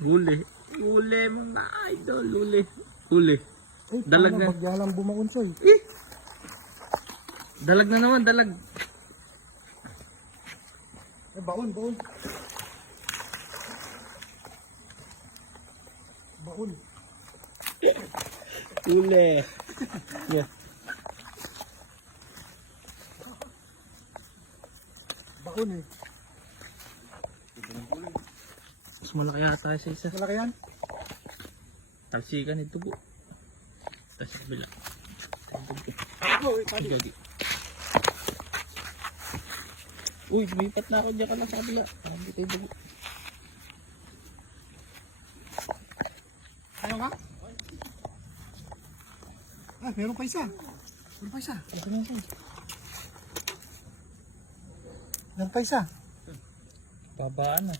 Huli. Huli mga idol. Huli. Huli. Ay, Dalag na. bagya lang bumaunsoy. Dalag na naman, dalag. Ay, baon, baon. Baon. Huli. Yeah. Baon eh. Mas malaki yata sa isa. Malaki yan? Talsikan ito po. Tapos sa kabila. Ay, gagi. Uy, lumipat na ako dyan ka lang sa kabila. Hindi tayo dugo. Ayaw nga? Ah, meron pa isa. Meron pa isa. Meron pa isa. Babaan na.